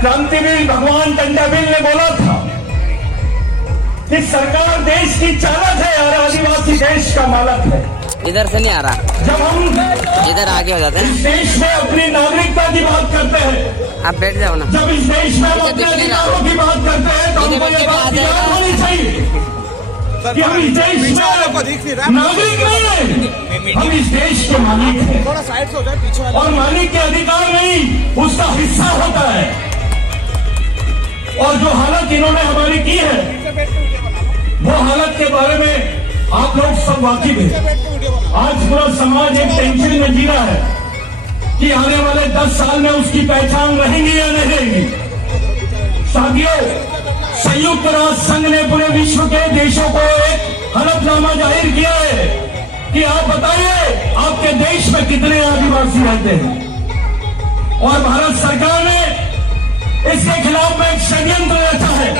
क्रांतिवीर भगवान टंडाबिल ने बोला था कि सरकार देश की चालक है और आदिवासी देश का मालक है। इधर से नहीं आ रहा, जब हम इधर आगे हो जाते हैं। इस देश में अपनी नागरिकता की बात करते हैं, आप बैठ जाओ ना। जब इस देश में हम अपने अधिकारों की बात करते हैं तो हमको ये बात याद होनी चाहिए कि हम इस देश में नागरिक नहीं है, हम इस देश के मालिक हैं। थोड़ा साइड से हो जाए पीछे वाला। और मालिक के अधिकार नहीं, उसका हिस्सा होता है। और जो हालत इन्होंने हमारी की है, वो हालत के बारे में आप लोग सब वाकिफ हैं। आज पूरा समाज एक टेंशन में जी रहा है कि आने वाले 10 साल में उसकी पहचान रहेगी या नहीं रहेगी। साथियों, संयुक्त राष्ट्र संघ ने पूरे विश्व के देशों को एक हलफनामा जाहिर किया है कि आप बताइए आपके देश में कितने आदिवासी रहते हैं। और भारत सरकार ने इसके खिलाफ में एक षड्यंत्र रचा है।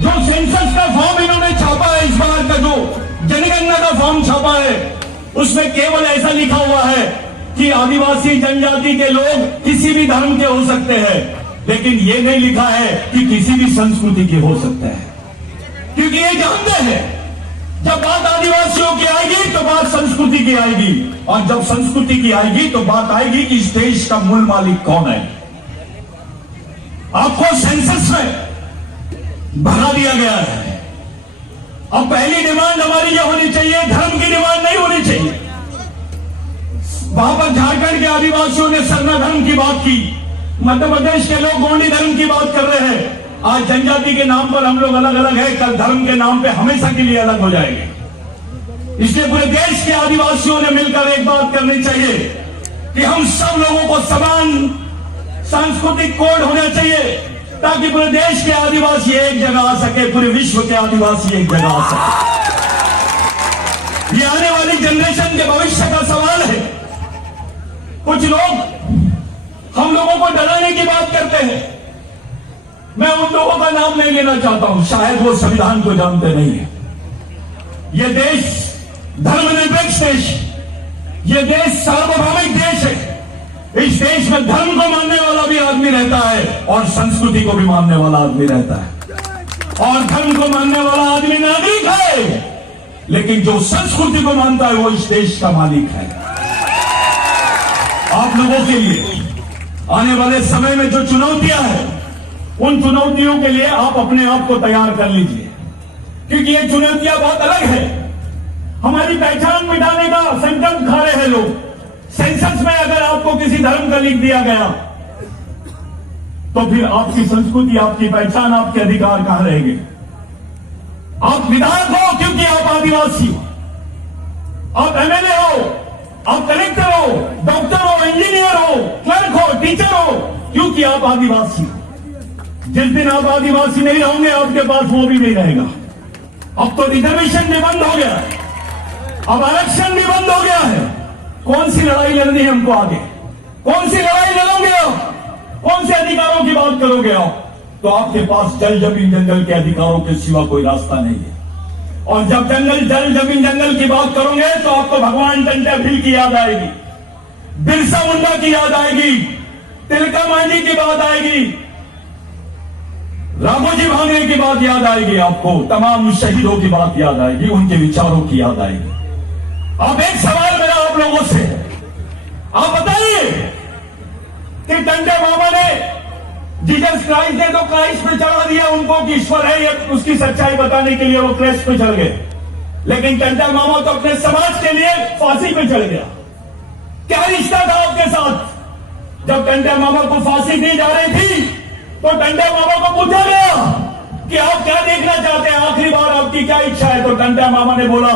जो सेंसस का फॉर्म इन्होंने छापा है, इस बार का जो जनगणना का फॉर्म छापा है, उसमें केवल ऐसा लिखा हुआ है कि आदिवासी जनजाति के लोग किसी भी धर्म के हो सकते हैं, लेकिन ये नहीं लिखा है कि किसी भी संस्कृति के हो सकते हैं। क्योंकि ये जानते हैं जब बात आदिवासियों की आएगी तो बात संस्कृति की आएगी, और जब संस्कृति की आएगी तो बात आएगी कि इस देश का मूल मालिक कौन है। आपको सेंसस में भगा दिया गया है। अब पहली डिमांड हमारी यह होनी चाहिए, धर्म की डिमांड नहीं होनी चाहिए। वहां पर झारखंड के आदिवासियों ने सरना धर्म की बात की, मध्य प्रदेश के लोग गोंडी धर्म की बात कर रहे हैं। आज जनजाति के नाम पर हम लोग अलग अलग है, कल धर्म के नाम पे हमेशा के लिए अलग हो जाएंगे। इसलिए पूरे देश के आदिवासियों ने मिलकर एक बात करनी चाहिए कि हम सब लोगों को समान सांस्कृतिक कोड होना चाहिए, ताकि पूरे देश के आदिवासी एक जगह आ सके, पूरे विश्व के आदिवासी एक जगह आ सके। ये आने वाली जनरेशन के भविष्य का सवाल है। कुछ लोग हम लोगों को डराने की बात करते हैं। मैं उन लोगों का नाम नहीं लेना चाहता हूं, शायद वो संविधान को जानते नहीं है। ये देश धर्मनिरपेक्ष देश है, ये देश सार्वभौमिक देश है। इस देश में धर्म को मानने वाला भी आदमी रहता है और संस्कृति को भी मानने वाला आदमी रहता है। और धर्म को मानने वाला आदमी नागरिक है, लेकिन जो संस्कृति को मानता है वो इस देश का मालिक है। आप लोगों के लिए आने वाले समय में जो चुनौतियां हैं, उन चुनौतियों के लिए आप अपने आप को तैयार कर लीजिए, क्योंकि ये चुनौतियां बहुत अलग है। हमारी पहचान मिटाने का संकल्प खा रहे हैं लोग। सेंसस में अगर आपको किसी धर्म का लिख दिया गया तो फिर आपकी संस्कृति, आपकी पहचान, आपके अधिकार कहां रहेंगे। आप विधायक हो क्योंकि आप आदिवासी हो, आप एमएलए हो, आप कलेक्टर हो, डॉक्टर हो, इंजीनियर हो, क्लर्क हो, टीचर हो, क्योंकि आप आदिवासी हो। जिस दिन आप आदिवासी नहीं रहोगे, आपके पास वो भी नहीं रहेगा। अब तो रिजर्वेशन भी बंद हो गया, अब आरक्षण भी बंद हो गया है। कौन सी लड़ाई लड़नी है हमको आगे? कौन सी लड़ाई लड़ोगे आप? कौन से अधिकारों की बात करोगे आप? तो आपके पास जल जमीन जंगल के अधिकारों के सिवा कोई रास्ता नहीं है। और जब जल जमीन जंगल की बात करोगे तो आपको भगवान टंडाबिल की याद आएगी, बिरसा मुंडा की याद आएगी, तिलका मांझी की बात आएगी, राघोजी भांगरे की बात याद आएगी, आपको तमाम शहीदों की बात याद आएगी, उनके विचारों की याद आएगी। अब एक सवाल मेरा आप लोगों से, आप बताइए कि टंडे मामा ने जीसस क्राइस्ट ने तो क्राइस्ट पे चढ़ा दिया उनको कि ईश्वर है, ये उसकी सच्चाई बताने के लिए वो क्राइस्ट पे चढ़ गए, लेकिन टंडे मामा तो अपने समाज के लिए फांसी पे चढ़ गया। क्या रिश्ता था आपके साथ? जब टंडे मामा को फांसी दी जा रही थी तो टंडे मामा को पूछा गया कि आप क्या देखना चाहते हैं, आखिरी बार आपकी क्या इच्छा है? तो टंडे मामा ने बोला,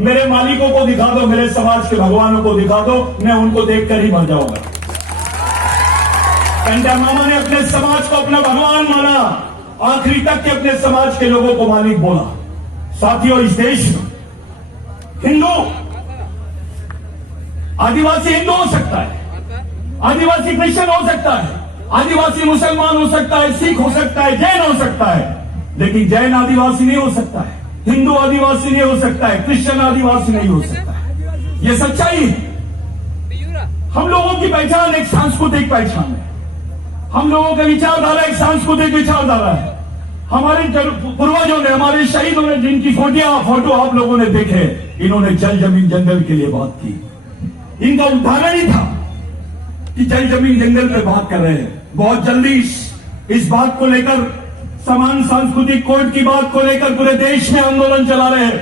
मेरे मालिकों को दिखा दो, मेरे समाज के भगवानों को दिखा दो, मैं उनको देखकर ही मर जाऊंगा। टंडे मामा ने अपने समाज को अपना भगवान माना, आखिरी तक के अपने समाज के लोगों को मालिक बोला। साथियों, इस देश में हिंदू आदिवासी हिंदू हो सकता है, आदिवासी क्रिश्चियन हो सकता है, आदिवासी मुसलमान हो सकता है, सिख हो सकता है, जैन हो सकता है, लेकिन जैन आदिवासी नहीं हो सकता है, हिंदू आदिवासी नहीं हो सकता है, क्रिश्चियन आदिवासी नहीं हो सकता है। ये सच्चाई है। हम लोगों की पहचान एक सांस्कृतिक पहचान है। हम लोगों का विचारधारा एक सांस्कृतिक विचारधारा है। हमारे पूर्वजों ने, हमारे शहीदों ने, जिनकी फोटो आप लोगों ने देखे, इन्होंने जल जमीन जंगल के लिए बात की। इनका उदाहरण ही था कि जल जमीन जंगल पे बात कर रहे हैं। बहुत जल्दी इस बात को लेकर, समान सांस्कृतिक कोड की बात को लेकर पूरे देश में आंदोलन चला रहे हैं।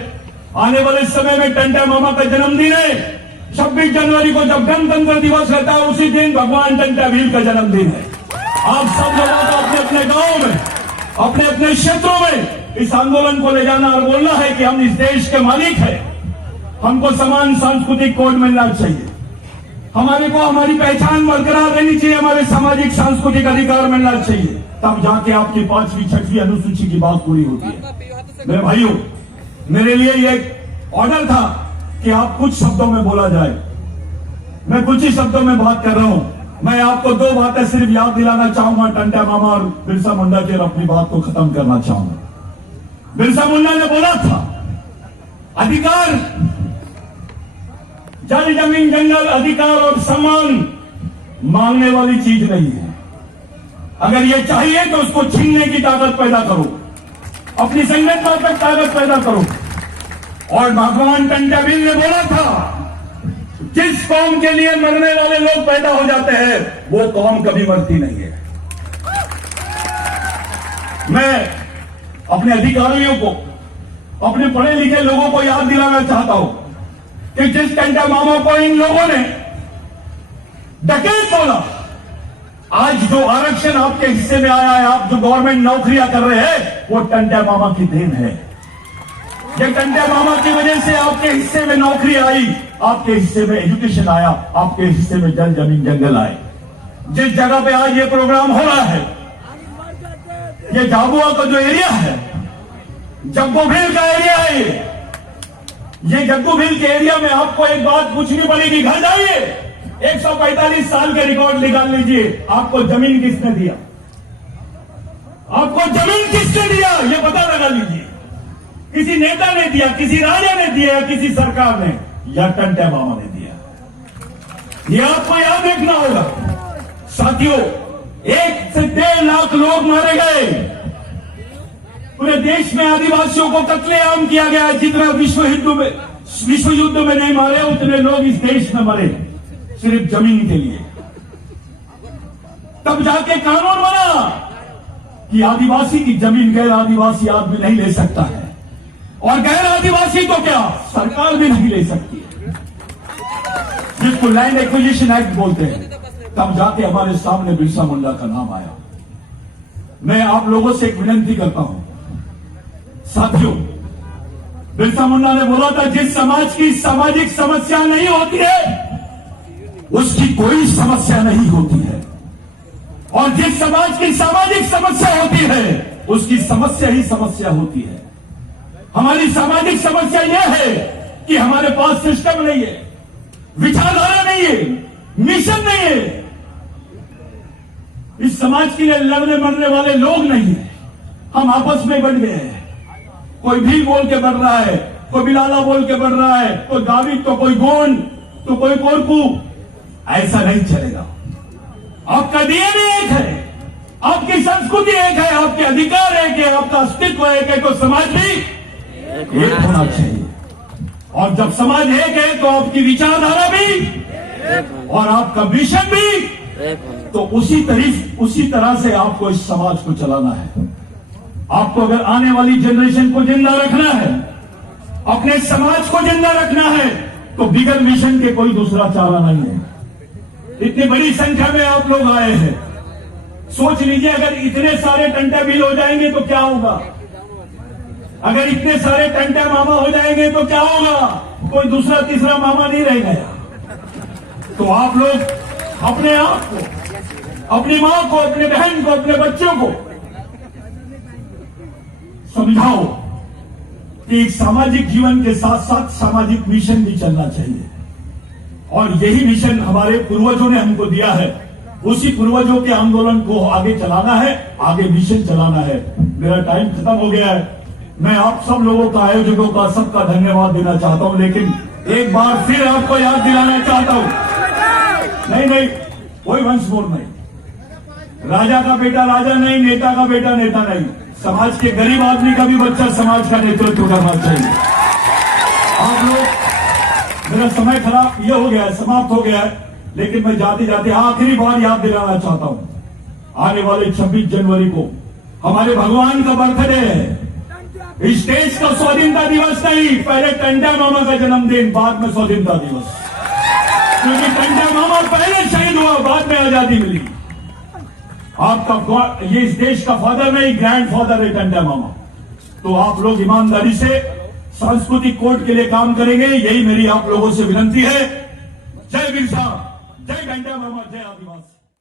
आने वाले समय में टंटा मामा का जन्मदिन है। 26 जनवरी को जब गणतंत्र दिवस रहता है, उसी दिन भगवान टंटा भील का जन्मदिन है। आप सब लोगों को अपने अपने गांव में, अपने अपने क्षेत्रों में इस आंदोलन को ले जाना और बोलना है कि हम इस देश के मालिक हैं। हमको समान सांस्कृतिक कोड मिलना चाहिए। हमारे को हमारी पहचान बरकरार रहनी चाहिए। हमारे सामाजिक सांस्कृतिक अधिकार मिलना चाहिए। तब जाके आपकी 5वीं 6वीं अनुसूची की बात पूरी होती है। मेरे भाइयों, मेरे लिए यह ऑर्डर था कि आप कुछ शब्दों में बोला जाए। मैं कुछ ही शब्दों में बात कर रहा हूं। मैं आपको 2 बातें सिर्फ याद दिलाना चाहूंगा, टंटा मामा और बिरसा मुंडा की, और अपनी बात को खत्म करना चाहूंगा। बिरसा मुंडा ने बोला था, अधिकार, जल जमीन जंगल, अधिकार और सम्मान मांगने वाली चीज नहीं है। अगर ये चाहिए तो उसको छीनने की ताकत पैदा करो, अपनी संगठनात्मक ताकत पैदा करो। और भगवान टंटा भील ने बोला था, जिस कौम के लिए मरने वाले लोग पैदा हो जाते हैं, वो कौम कभी मरती नहीं है। मैं अपने अधिकारियों को, अपने पढ़े लिखे लोगों को याद दिलाना चाहता हूं कि जिस टंटा मामा को इन लोगों ने डकैत बोला, आज जो आरक्षण आपके हिस्से में आया है, आप जो गवर्नमेंट नौकरियां कर रहे हैं, वो टंटा मामा की देन है। ये टंटा मामा की वजह से आपके हिस्से में नौकरी आई, आपके हिस्से में एजुकेशन आया, आपके हिस्से में जल जमीन जंगल आए। जिस जगह पे आज ये प्रोग्राम हो रहा है, ये झाबुआ का जो एरिया है, जग्गू भील का एरिया है, ये जग्गू भील के एरिया में आपको एक बात पूछनी पड़ेगी। घर जाइए, 145 साल के रिकॉर्ड निकाल लीजिए। आपको जमीन किसने दिया? आपको जमीन किसने दिया, ये पता लगा लीजिए। किसी नेता ने दिया, किसी राजा ने दिया, या किसी सरकार ने, या टंटा मामा ने दिया? ये आपको याद रखना होगा। साथियों, 1 से 1.5 लाख लोग मारे गए। पूरे देश में आदिवासियों को कत्लेआम किया गया। जितना विश्व युद्ध में नहीं मारे, उतने लोग इस देश में मरे सिर्फ जमीन के लिए। तब जाके कानून बना कि आदिवासी की जमीन गैर आदिवासी आदमी नहीं ले सकता है, और गैर आदिवासी तो क्या, सरकार भी नहीं ले सकती है, जिसको लैंड एक्विजिशन एक्ट बोलते हैं। तब जाके हमारे सामने बिरसा मुंडा का नाम आया। मैं आप लोगों से एक विनती करता हूं, साथियों, बिरसा मुंडा ने बोला था, जिस समाज की सामाजिक समस्या नहीं होती है, उसकी कोई समस्या नहीं होती है, और जिस समाज की सामाजिक समस्या होती है, उसकी समस्या ही समस्या होती है। हमारी सामाजिक समस्या यह है कि हमारे पास सिस्टम नहीं है, विचारधारा नहीं है, मिशन नहीं है। इस समाज के लिए लड़ने मरने वाले लोग नहीं है। हम आपस में बढ़ गए हैं। कोई भील बोल के बढ़ रहा है, कोई बिलाला बोल के बढ़ रहा है, कोई गावित, तो कोई गोंड, तो कोई कोरकू। ऐसा नहीं चलेगा। आपका डीएनए एक है, आपकी संस्कृति एक है, आपके अधिकार एक है, आपका अस्तित्व एक है, तो समाज भी एक होना चाहिए। और जब समाज एक है तो आपकी विचारधारा भी और आपका मिशन भी, तो उसी तरह से आपको इस समाज को चलाना है। आपको अगर आने वाली जनरेशन को जिंदा रखना है, अपने समाज को जिंदा रखना है, तो बिगर मिशन के कोई दूसरा चारा नहीं है। इतनी बड़ी संख्या में आप लोग आए हैं। सोच लीजिए, अगर इतने सारे टंटा भील हो जाएंगे तो क्या होगा? अगर इतने सारे टंटा मामा हो जाएंगे तो क्या होगा? कोई दूसरा तीसरा मामा नहीं रह गया। तो आप लोग अपने आप को, अपनी मां को, अपने बहन को, अपने बच्चों को समझाओ कि एक सामाजिक जीवन के साथ साथ सामाजिक मिशन भी चलना चाहिए। और यही मिशन हमारे पूर्वजों ने हमको दिया है। उसी पूर्वजों के आंदोलन को आगे चलाना है, आगे मिशन चलाना है। मेरा टाइम खत्म हो गया है। मैं आप सब लोगों का, आयोजकों का, सबका धन्यवाद देना चाहता हूं, लेकिन एक बार फिर आपको याद दिलाना चाहता हूं, नहीं, कोई वंश मोर नहीं। राजा का बेटा राजा नहीं, नेता का बेटा नेता नहीं। समाज के गरीब आदमी का भी बच्चा समाज का नेतृत्व करना चाहिए। आप लोग, मेरा समय खराब ये हो गया है, समाप्त हो गया है, लेकिन मैं जाते जाते आखिरी बार याद दिलाना चाहता हूं, आने वाले 26 जनवरी को हमारे भगवान का बर्थडे है। इस देश का स्वाधीनता दिवस नहीं, पहले टंडा मामा का जन्मदिन, बाद में स्वाधीनता दिवस, क्योंकि टंडा मामा पहले शहीद हुआ, बाद में आजादी मिली। आपका ये इस देश का फादर नहीं, ग्रैंड फादर है टंडा मामा। तो आप लोग ईमानदारी से सांस्कृतिक कोड के लिए काम करेंगे, यही मेरी आप लोगों से विनती है। जय बिरसा, जय टंडा मामा, जय आदिवासी।